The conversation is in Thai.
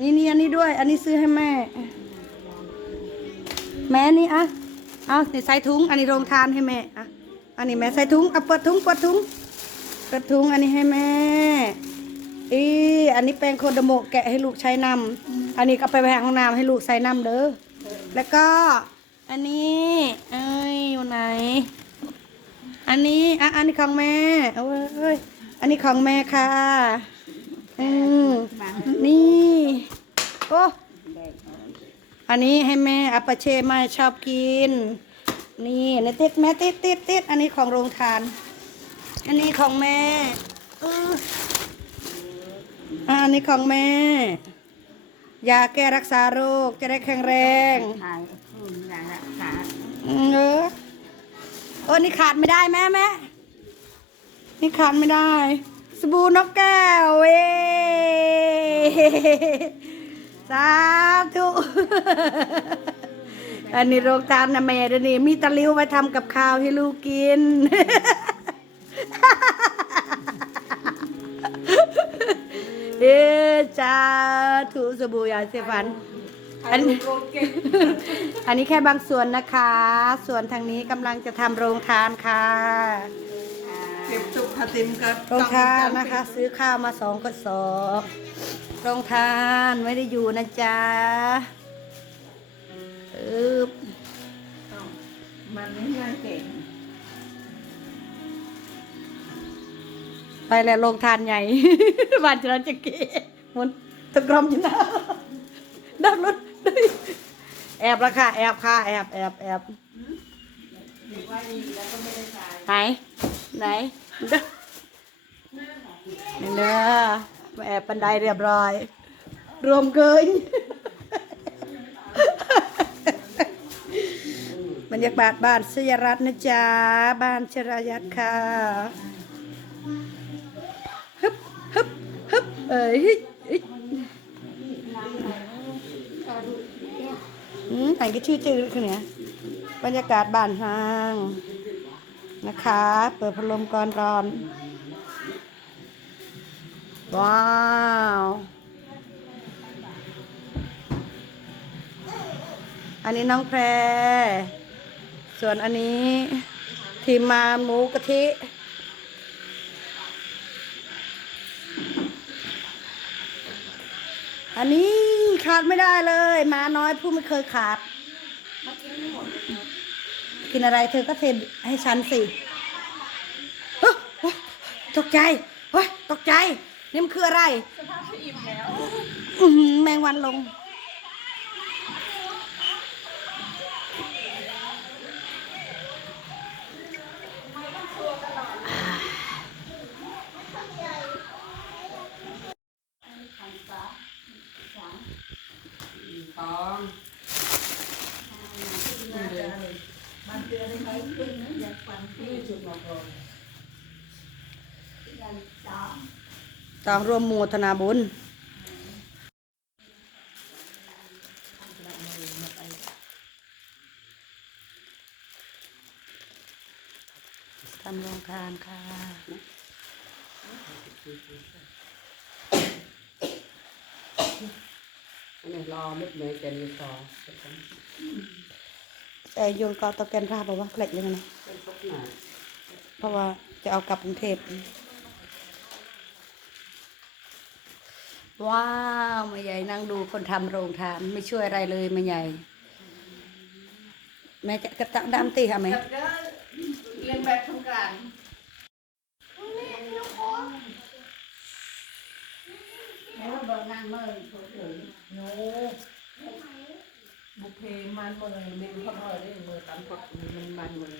นี่นี่อันนี้ด้วย อันนี้ซื้อให้แม่ แม่นี่อะเอานี่ใส่ถุง อันนี้โรงทานให้แม่อะอันนี้แม่ใส่ถุงเอาเปิดถุงเปิดถุงเปิดถุงอันนี้ให้แม่อีอันนี้แป้งโคดโมแกะให้ลูกใช้นำอันนี้ก็เอาไปแหวห้องน้ำให้ลูกใส่น้ำเด้อแล้วก็ อันนี้เอ้ยอยู่ไหน อันนี้อะอันนี้ของแม่เอ้ยอันนี้ของแม่ค่ะ อืมนี่ โอ้อันนี้ให้แม่อัปาเช่มาชอบกิน นี่ในติดแม่ติดติดติดอันนี้ของโรงทาน อันนี้ของแม่อออะอันนี้ของแม่ยาแก้รักษาโรคจะได้แข็งแรงเออเออนี่ขาดไม่ได้แม่แม่นี่ขาดไม่ได้ สบู่นกแก้ว สาธุอันนี้โรงทานนะแม่เดี๋ยวนี้มีตะลิวไว้ทำกับข้าวให้ลูกกิน เอจ้าถูสบู่ยาเสฟัน อันนี้อันนี้แค่บางส่วนนะคะ ส่วนทางนี้กำลังจะทำโรงทานค่ะเก็บตุกทาติมกับโรงทานนะคะ ซื้อข้าวมาสองกระสอบ โรงทานไม่ได้อยู่นะจ๊ะอึบมันไม่น่าเก่ง ไปแล้วโรงทานใหญ่ บ้านจรันจะเกะมันตะกรอมอยู่นะดักรถแอบละค่ะ แอบค่ะ แอบแอบแอบไหน ไหนเด้อเด้อมาแอ บบันไดเรียบร้อย รวมเกินบรรยากาศบ้านสยรัตน์นะจ๊ะ บ้านชรายัตค่ะฮึบฮึบฮึบเอ้ยอืมแต่งก็ชื่อจืดคือเนี่ยบรรยากาศบ้านห้างนะคะ เปิดพัดลมก่อนร้อน ว้าวอันนี้น้องแพร ส่วนอันนี้ทีมมาหมูกะทิอันนี้ขาดไม่ได้เลยมาน้อยผู้ไม่เคยขาด กินอะไรเธอก็เทให้ฉันสิเฮ้ยเฮ้ยตกใจเฮ้ยตกใจ นี่มันคืออะไรอื้อหือแมงวันลงตอ ต้องร่วมโมทนาบุญทำโรงทานค่ะอันนี้รอมุดเมย์เจนอยู่ต่อแต่โยนกอตะแกนราบบอกว่าเกล็ดยังไงนะเป็นพวกไหนเพราะว่าจะเอากลับกรุงเทพ ว้าวแม่ใหญ่นั่งดูคนทำโรงทานไม่ช่วยอะไรเลยแม่ใหญ่แม่จะกระตักดำตีค่ะแม่เรียนแบบสงกรานต์แล้วเบอร์นั่งเมื่อถูกเลยโน้บุพเพมันเมื่อมีข้าวเมื่อได้เมื่อตามพักมันมันเมื่อ